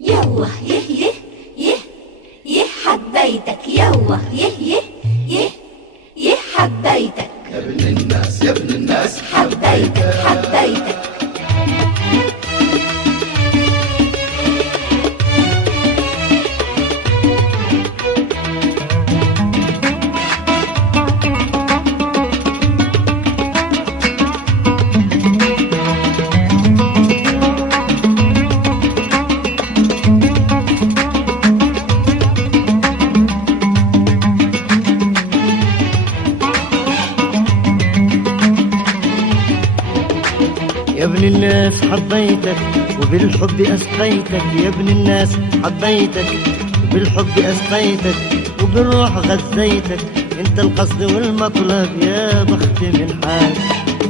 يوه يه يه يه يه حبيتك يوه يه يه يه يه حبيتك يا ابن الناس يا ابن الناس حبيتك حبيتك. يا ابن الناس حبيتك وبالحب أسقيتك، يا ابن الناس حبيتك وبالحب أسقيتك وبالروح غذيتك. انت القصد والمطلب يا بخت من حال،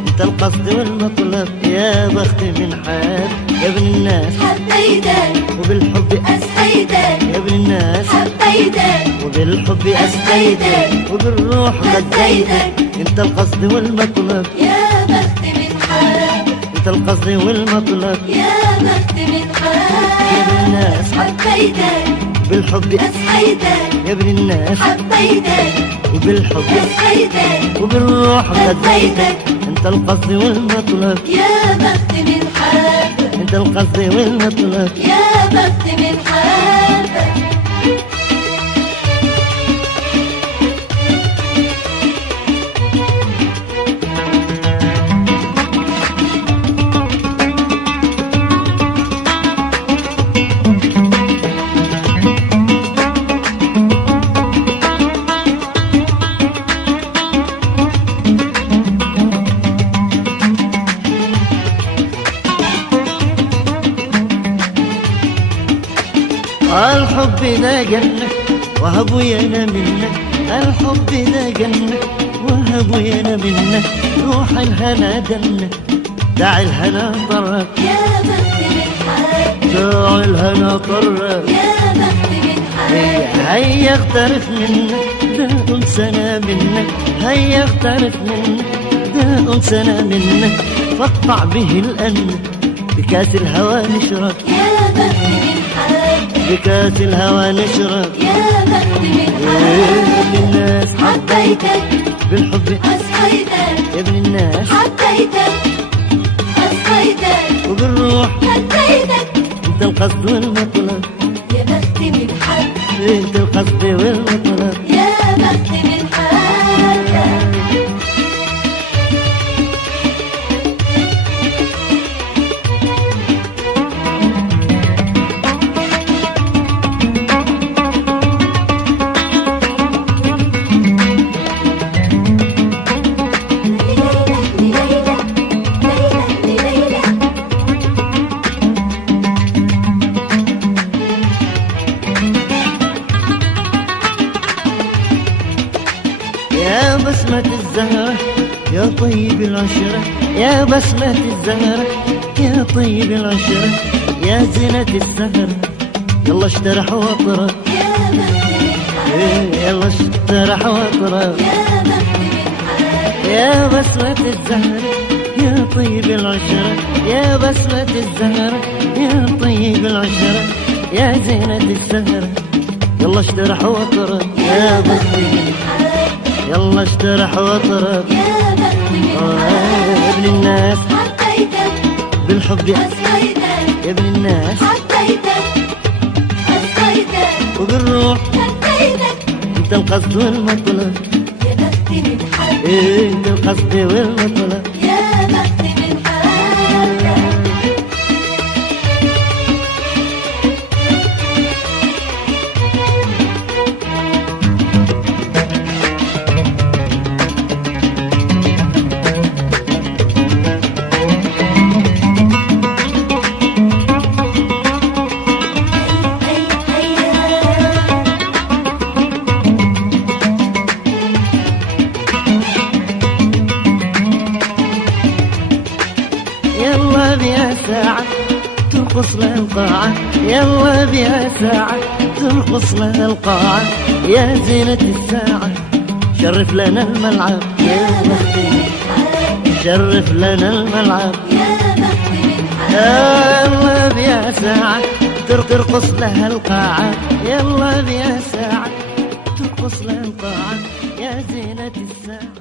انت القصد والمطلب يا بخت من حال. يا ابن الناس حبيتك وبالحب أسقيتك، يا ابن الناس حبيتك وبالحب أسقيتك وبالروح غذيتك. انت القصد والمطلب يا بخت من حال، انت القصد والمطلب يا بخت من حال. يا ابن الناس حبيتك بالحب أسقيتك، يا ابن الناس حبيتك وبالحب أسقيتك وبالروح غذيتك. غذيتك. انت القصد والمطلب يا بخت من حال، انت القصد والمطلب. يا بخت من حال. الحب ده جنة وهب يانا منك، الحب ده جنة وهب يانا منك. روح الهنا دنة دع الهنا طرك، يا بخت من حال، دع الهنا طرك. يا بخت من حال. هيا اغترف منك ده أنسنا منك، هيا اغترف منك ده أنسنا منك. فاقطع به الأن بكاس الهوى نشرب، يا بخت من حال، بكاس الهوى نشرب. يا بخت من يا حال. ابن الناس حبيتك بالحب أسقيتك، يا ابن الناس حبيتك أسقيتك وبالروح غذيتك. انت القصد والمطلب، يا بخت من حال، انت القصد والمطلب. يا بخت من حال. يا بسمة الزهرة يا طيب العشرة، يا بسمة الزهرة يا طيب العشرة. يا زينة السهر يلا اشترح واطرب، يا بخت من حال، يلا اشترح واطرب. يا بخت من حال. يا بسمة الزهرة يا طيب العشرة، يا بسمة الزهرة يا طيب العشرة. يا زينة السهر يلا اشترح واطرب، يا بخت من حال، يلا اشترح واطرب. يا بخت من حال. يا ابن الناس حبيتك بالحب أسقيتك، يا ابن الناس حبيتك أسقيتك وبالروح غذيتك. انت القصد والمطلب، يا بخت من حال، انت القصد والمطلب. يا بخت من حال. يلا بيا ساعة ترقص لها القاعة، يلا بيا ساعة ترقص لها القاعة. يا زينة الساعة شرف لنا الملعب، يا بخت من حال، شرف لنا الملعب. يا بخت من حال. يلا بيا ساعة ترقص لها القاعة، يلا بيا ساعة ترقص لها القاعة يا زينة الساعة.